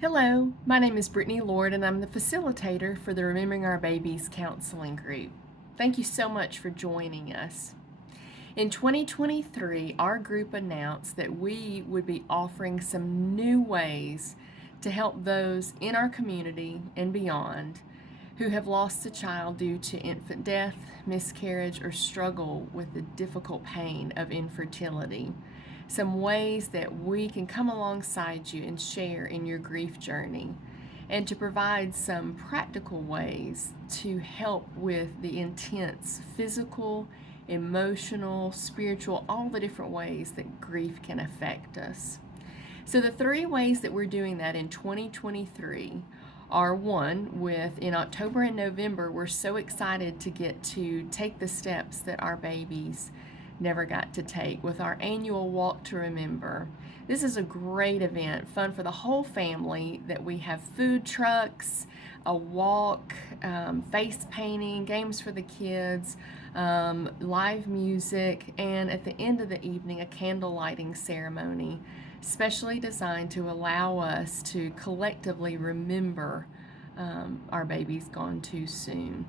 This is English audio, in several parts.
Hello, my name is Brittany Lord and I'm the facilitator for the Remembering Our Babies counseling group. Thank you so much for joining us. In 2023, our group announced that we would be offering some new ways to help those in our community and beyond who have lost a child due to infant death, miscarriage, or struggle with the difficult pain of infertility. Some ways that we can come alongside you and share in your grief journey, and to provide some practical ways to help with the intense physical, emotional, spiritual, all the different ways that grief can affect us. So, the three ways that we're doing that in 2023 are one, in October and November, we're so excited to get to take the steps that our babies never got to take with our annual Walk to Remember. This is a great event, fun for the whole family, that we have food trucks, a walk, face painting, games for the kids, live music, and at the end of the evening, a candle lighting ceremony, specially designed to allow us to collectively remember our babies gone too soon.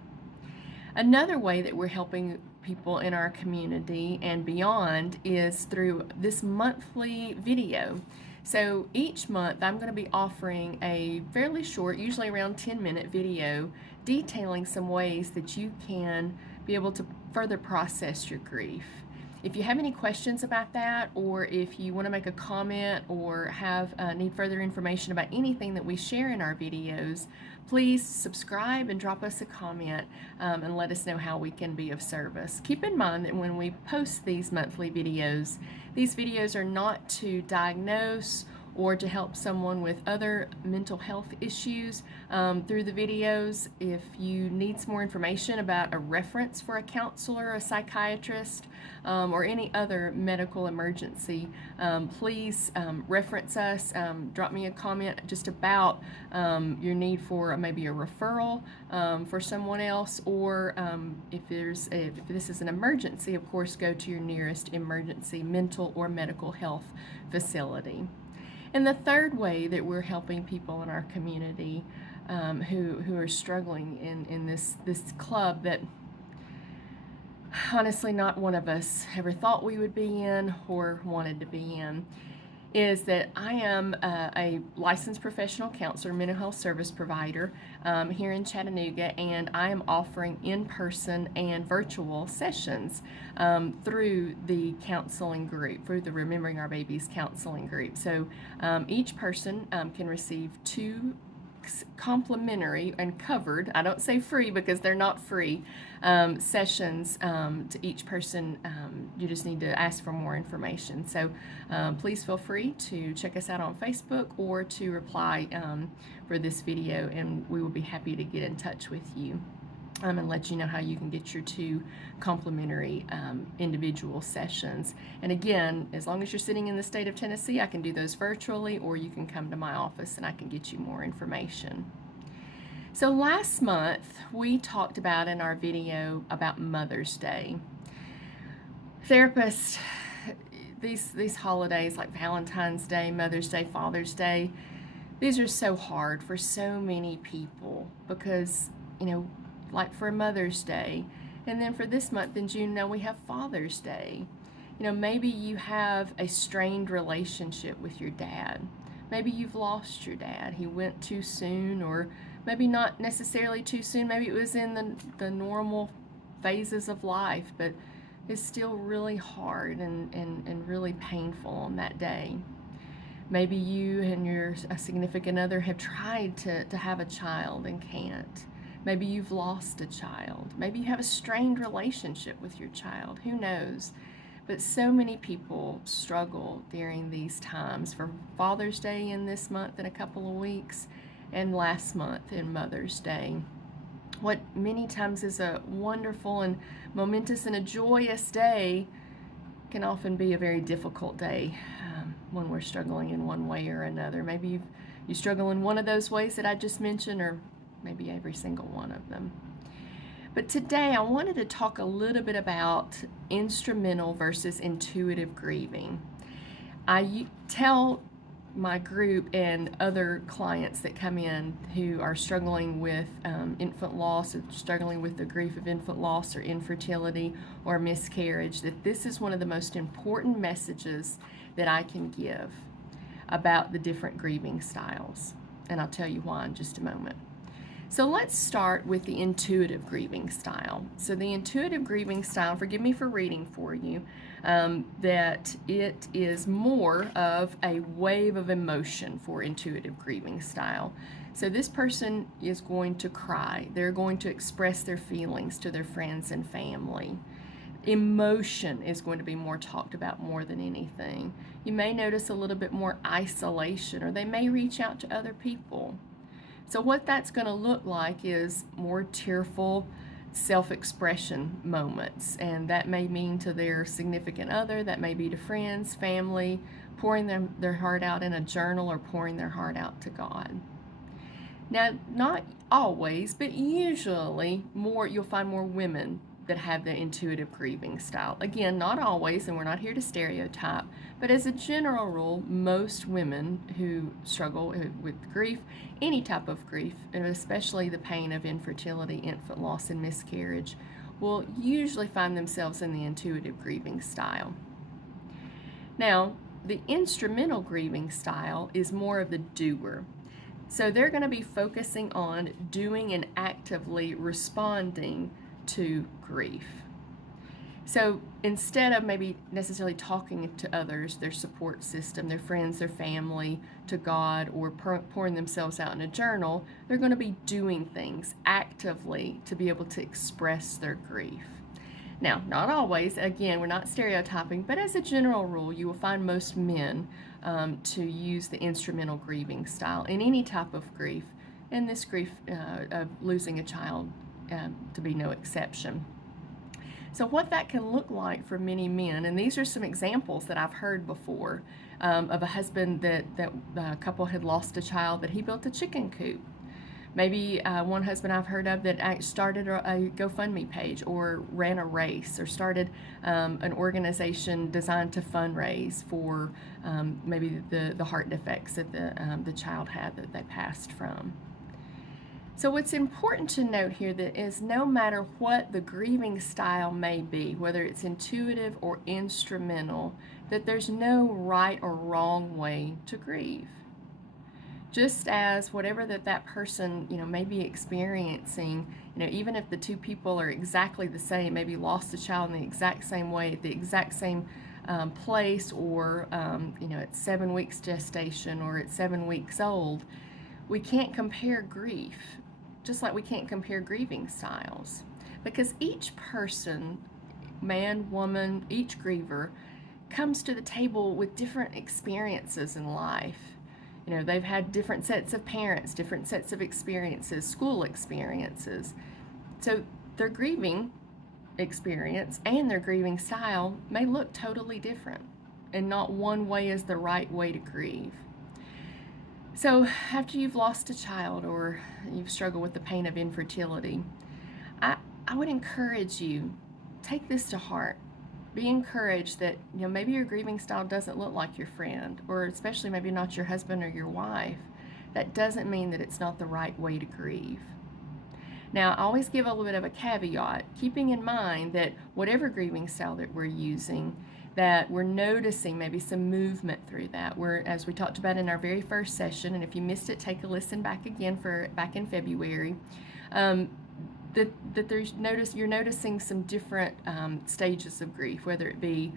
Another way that we're helping people in our community and beyond is through this monthly video. So each month I'm going to be offering a fairly short, usually around 10-minute video, detailing some ways that you can be able to further process your grief. If you have any questions about that, or if you want to make a comment or have need further information about anything that we share in our videos, please subscribe and drop us a comment and let us know how we can be of service. Keep in mind that when we post these monthly videos, these videos are not to diagnose or to help someone with other mental health issues through the videos. If you need some more information about a reference for a counselor, a psychiatrist, or any other medical emergency, please reference us. Drop me a comment just about your need for maybe a referral for someone else, or if this is an emergency, of course, go to your nearest emergency mental or medical health facility. And the third way that we're helping people in our community who are struggling in this club that honestly not one of us ever thought we would be in or wanted to be in, is that I am a licensed professional counselor, mental health service provider here in Chattanooga, and I am offering in-person and virtual sessions through the counseling group, through the Remembering Our Babies counseling group. So each person can receive two complimentary and covered, I don't say free because they're not free, sessions to each person. You just need to ask for more information. So please feel free to check us out on Facebook or to reply for this video, and we will be happy to get in touch with you and let you know how you can get your two complimentary individual sessions. And again, as long as you're sitting in the state of Tennessee, I can do those virtually, or you can come to my office and I can get you more information. So last month, we talked about in our video about Mother's Day. Therapists, these holidays like Valentine's Day, Mother's Day, Father's Day, these are so hard for so many people because, like for Mother's Day, and then for this month in June, now we have Father's Day. Maybe you have a strained relationship with your dad. Maybe you've lost your dad. He went too soon, or maybe not necessarily too soon. Maybe it was in the normal phases of life, but it's still really hard and really painful on that day. Maybe you and your significant other have tried to have a child and can't. Maybe you've lost a child. Maybe you have a strained relationship with your child. Who knows? But so many people struggle during these times, for Father's Day in this month in a couple of weeks, and last month in Mother's Day. What many times is a wonderful and momentous and a joyous day can often be a very difficult day when we're struggling in one way or another. Maybe you struggle in one of those ways that I just mentioned, or maybe every single one of them. But today I wanted to talk a little bit about instrumental versus intuitive grieving. I tell my group and other clients that come in who are struggling with infant loss, or struggling with the grief of infant loss or infertility or miscarriage, that this is one of the most important messages that I can give about the different grieving styles. And I'll tell you why in just a moment. So let's start with the intuitive grieving style. So the intuitive grieving style, forgive me for reading for you, that it is more of a wave of emotion for intuitive grieving style. So this person is going to cry. They're going to express their feelings to their friends and family. Emotion is going to be more talked about more than anything. You may notice a little bit more isolation, or they may reach out to other people. So what that's going to look like is more tearful self-expression moments, and that may mean to their significant other, that may be to friends, family, pouring their heart out in a journal, or pouring their heart out to God. Now, not always, but usually you'll find more women that have the intuitive grieving style. Again, not always, and we're not here to stereotype, but as a general rule, most women who struggle with grief, any type of grief, and especially the pain of infertility, infant loss, and miscarriage, will usually find themselves in the intuitive grieving style. Now, the instrumental grieving style is more of the doer. So they're going to be focusing on doing and actively responding to grief. So instead of maybe necessarily talking to others, their support system, their friends, their family, to God, or pouring themselves out in a journal, they're going to be doing things actively to be able to express their grief. Now, not always, again, we're not stereotyping, but as a general rule, you will find most men to use the instrumental grieving style in any type of grief, and this grief of losing a child to be no exception. So what that can look like for many men, and these are some examples that I've heard before, of a husband that a couple had lost a child, that he built a chicken coop. Maybe one husband I've heard of that started a GoFundMe page, or ran a race, or started an organization designed to fundraise for maybe the heart defects that the child had that they passed from. So what's important to note here that is, no matter what the grieving style may be, whether it's intuitive or instrumental, that there's no right or wrong way to grieve. Just as whatever that person may be experiencing, even if the two people are exactly the same, maybe lost a child in the exact same way at the exact same place, or at 7 weeks gestation, or at 7 weeks old, we can't compare grief, just like we can't compare grieving styles, because each person, man, woman, each griever comes to the table with different experiences in life. They've had different sets of parents, different sets of experiences, school experiences. So their grieving experience and their grieving style may look totally different, and not one way is the right way to grieve. So after you've lost a child, or you've struggled with the pain of infertility, I would encourage you, take this to heart. Be encouraged that maybe your grieving style doesn't look like your friend, or especially maybe not your husband or your wife. That doesn't mean that it's not the right way to grieve. Now, I always give a little bit of a caveat, keeping in mind that whatever grieving style that we're using, that we're noticing maybe some movement through that. As we talked about in our very first session, and if you missed it, take a listen back again back in February. That you're noticing some different stages of grief, whether it be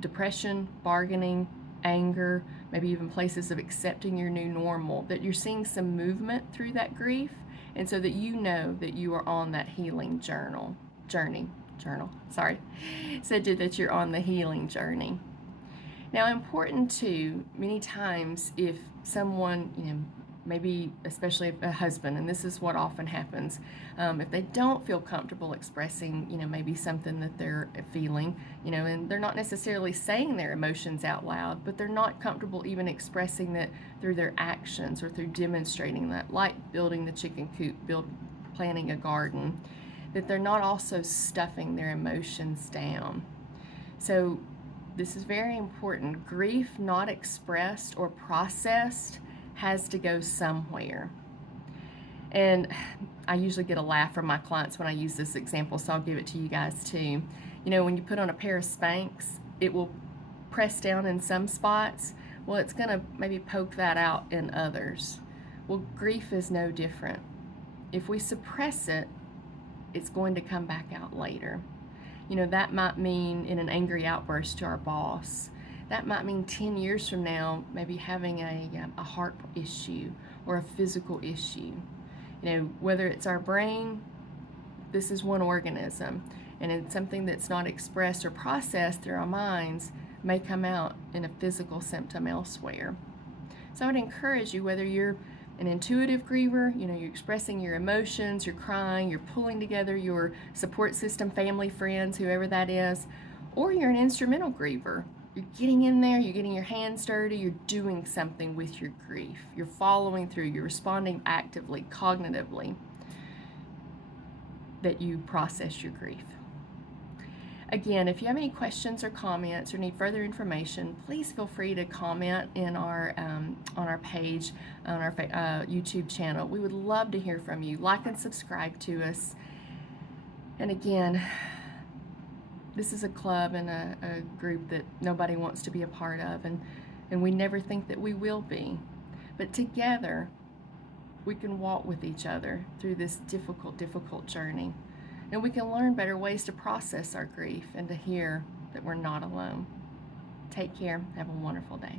depression, bargaining, anger, maybe even places of accepting your new normal, that you're seeing some movement through that grief, and so that you know that you are on that healing journey, so that you're on the healing journey. Now, important too, many times if someone, maybe especially a husband, and this is what often happens, if they don't feel comfortable expressing, maybe something that they're feeling, and they're not necessarily saying their emotions out loud, but they're not comfortable even expressing that through their actions or through demonstrating that, like building the chicken coop, planting a garden, that they're not also stuffing their emotions down. So This is very important. Grief not expressed or processed has to go somewhere. And I usually get a laugh from my clients when I use this example, so I'll give it to you guys too. You know, when you put on a pair of Spanx, it will press down in some spots. Well, it's going to maybe poke that out in others. Well, grief is no different. If we suppress it, it's going to come back out later. You know, that might mean in an angry outburst to our boss. That might mean 10 years from now, maybe having a heart issue or a physical issue. You know, whether it's our brain, this is one organism, and it's something that's not expressed or processed through our minds may come out in a physical symptom elsewhere. So I would encourage you, whether you're an intuitive griever, you know, you're expressing your emotions, you're crying, you're pulling together your support system, family, friends, whoever that is, or you're an instrumental griever. You're getting in there, you're getting your hands dirty, you're doing something with your grief. You're following through, you're responding actively, cognitively, that you process your grief. Again, if you have any questions or comments or need further information, please feel free to comment in on our page, on our YouTube channel. We would love to hear from you. Like and subscribe to us. And again, this is a club and a group that nobody wants to be a part of, and we never think that we will be. But together, we can walk with each other through this difficult, difficult journey. And we can learn better ways to process our grief and to hear that we're not alone. Take care. Have a wonderful day.